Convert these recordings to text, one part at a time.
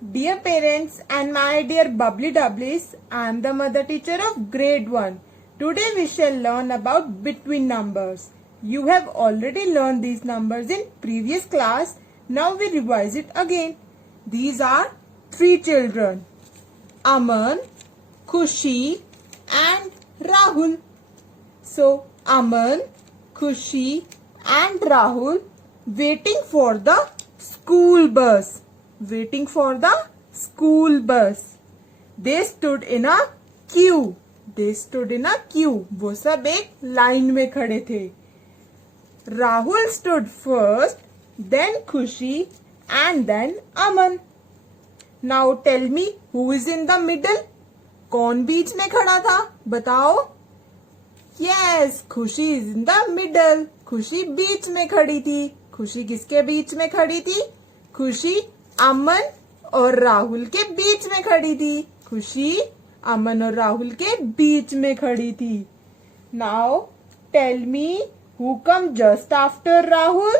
Dear parents and my dear bubbly dubblies, I am the mother teacher of grade 1. Today we shall learn about between numbers. You have already learned these numbers in previous class. Now we revise it again. These are three children. Aman, Khushi and Rahul. So Aman, Khushi and Rahul waiting for the school bus. Waiting for the school bus. They stood in a queue. They stood in a queue. वो सब एक line में खड़े थे. Rahul stood first, then Khushi, and then Aman. Now tell me who is in the middle? कौन बीच में खड़ा था? बताओ. Yes, खुशी is in the middle. खुशी बीच में खड़ी थी. खुशी किसके बीच में खड़ी थी? खुशी अमन और राहुल के बीच में खड़ी थी. खुशी अमन और राहुल के बीच में खड़ी थी. Now tell me who come just after Rahul?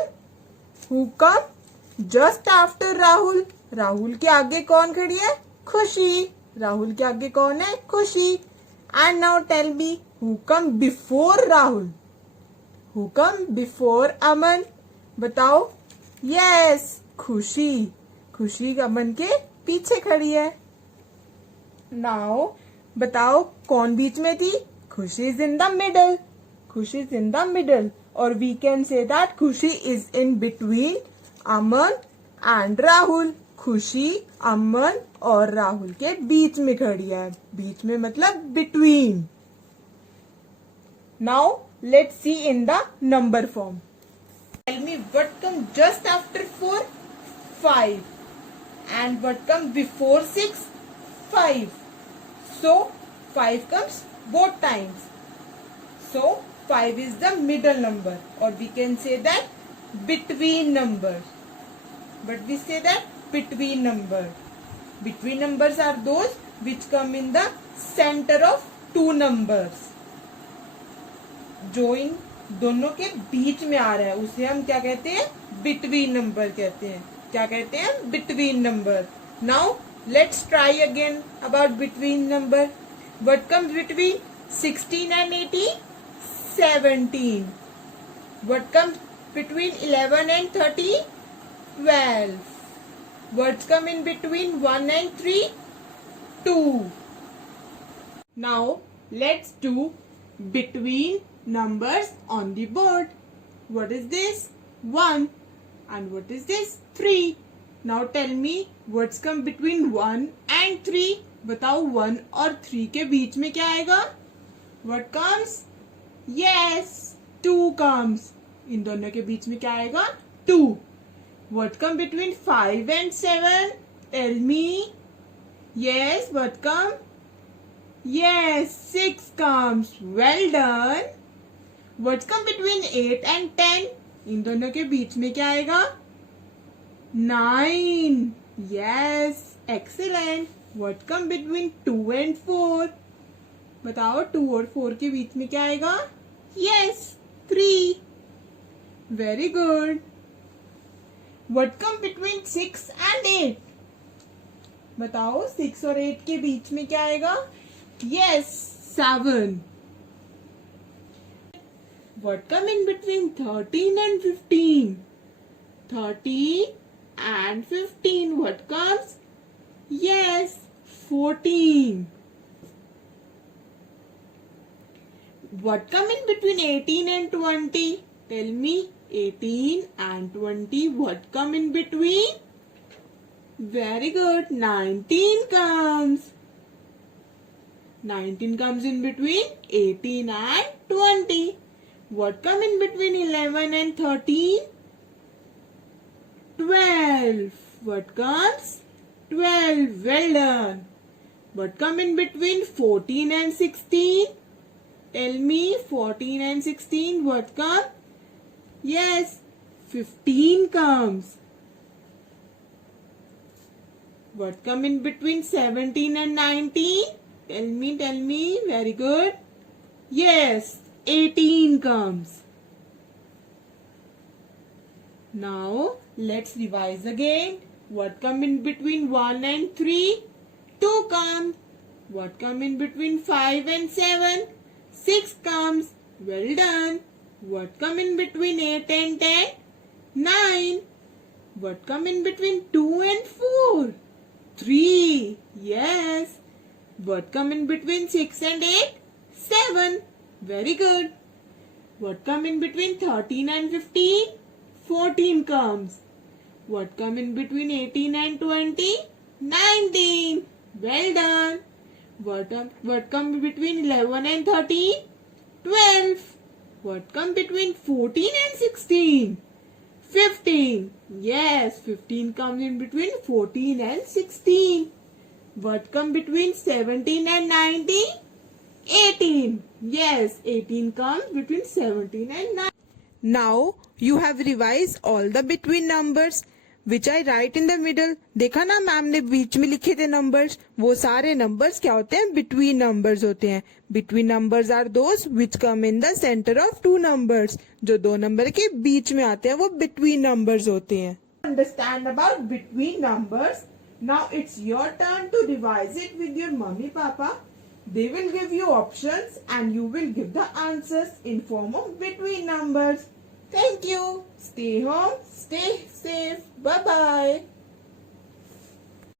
Who come just after Rahul? Rahul के आगे कौन खड़ी है? खुशी. राहुल के आगे कौन है? Khushi. And now tell me who come before Rahul? Who come before Aman? बताओ. यस, खुशी. खुशी अमन के पीछे खड़ी है. नाउ बताओ कौन बीच में थी? खुशी इज इन द मिडल. खुशी इज इन द मिडल. और वी कैन से दैट खुशी is in between Aman and Rahul. खुशी अमन और राहुल के बीच में खड़ी है. बीच में मतलब between. Now let's see in the number form. Tell me what come just after 4? 5. And what comes before 6? 5. So 5 comes both times. So 5 is the middle number, or we can say that between number. But we say that between number. Between numbers are those which come in the center of two numbers. जो इन दोनों के बीच में आ रहा है उसे हम क्या कहते हैं? बिटवीन नंबर कहते हैं. क्या कहते हैं? Between number. Now let's try again about between number. What comes between 16 and 18? 17. What comes between 11 and 13? 12. What's come in between 1 and 3? 2. Now let's do between numbers on the board. What is this? 1. And what is this? 3. Now tell me what's come between 1 and 3. बताओ 1 और 3 के बीच में क्या आएगा? What comes? Yes, 2 comes. इन दोनों के बीच में क्या आएगा? 2. What come between 5 and 7? Tell me. Yes, what come? Yes, 6 comes. Well done. What's come between 8 and 10? इन दोनों के बीच में क्या आएगा? 9. Yes, excellent. What come between 2 and 4? बताओ 2 और 4 के बीच में क्या आएगा? Yes, 3. Very good. What come between 6 and 8? बताओ 6 और 8 के बीच में क्या आएगा? Yes, 7. What come in between 13 and 15? 13 and 15. What comes? Yes, 14. What come in between 18 and 20? Tell me. 18 and 20. What come in between? Very good. 19 comes. 19 comes in between 18 and 20. What come in between 11 and 13? 12. What comes? 12. Well done. What come in between 14 and 16? Tell me. 14 and 16. What come? Yes, 15 comes. What come in between 17 and 19? Tell me. Very good. Yes, 18 comes. Now let's revise again. What come in between 1 and 3? 2 comes. What come in between 5 and 7? 6 comes. Well done. What come in between 8 and 10? 9. What come in between 2 and 4? 3. Yes. What come in between 6 and 8? 7. Very good. What come in between 13 and 15? 14 comes. What come in between 18 and 20? 19. Well done. What come between 11 and 13? 12. What come between 14 and 16? 15. Yes, 15 comes in between 14 and 16. What come between 17 and 19? 18. Yes, 18 comes between 17 and 19. Now you have revised all the between numbers which I write in the middle. देखा ना ma'am ने बीच में लिखे थे numbers, वो सारे numbers क्या होते हैं? Between numbers होते हैं. Between numbers are those which come in the center of two numbers. जो दो नंबर के बीच में आते हैं वो between numbers होते हैं. Understand about between numbers. Now it's your turn to revise it with your mummy papa. They will give you options and you will give the answers in form of between numbers. Thank you. Stay home, stay safe. Bye-bye.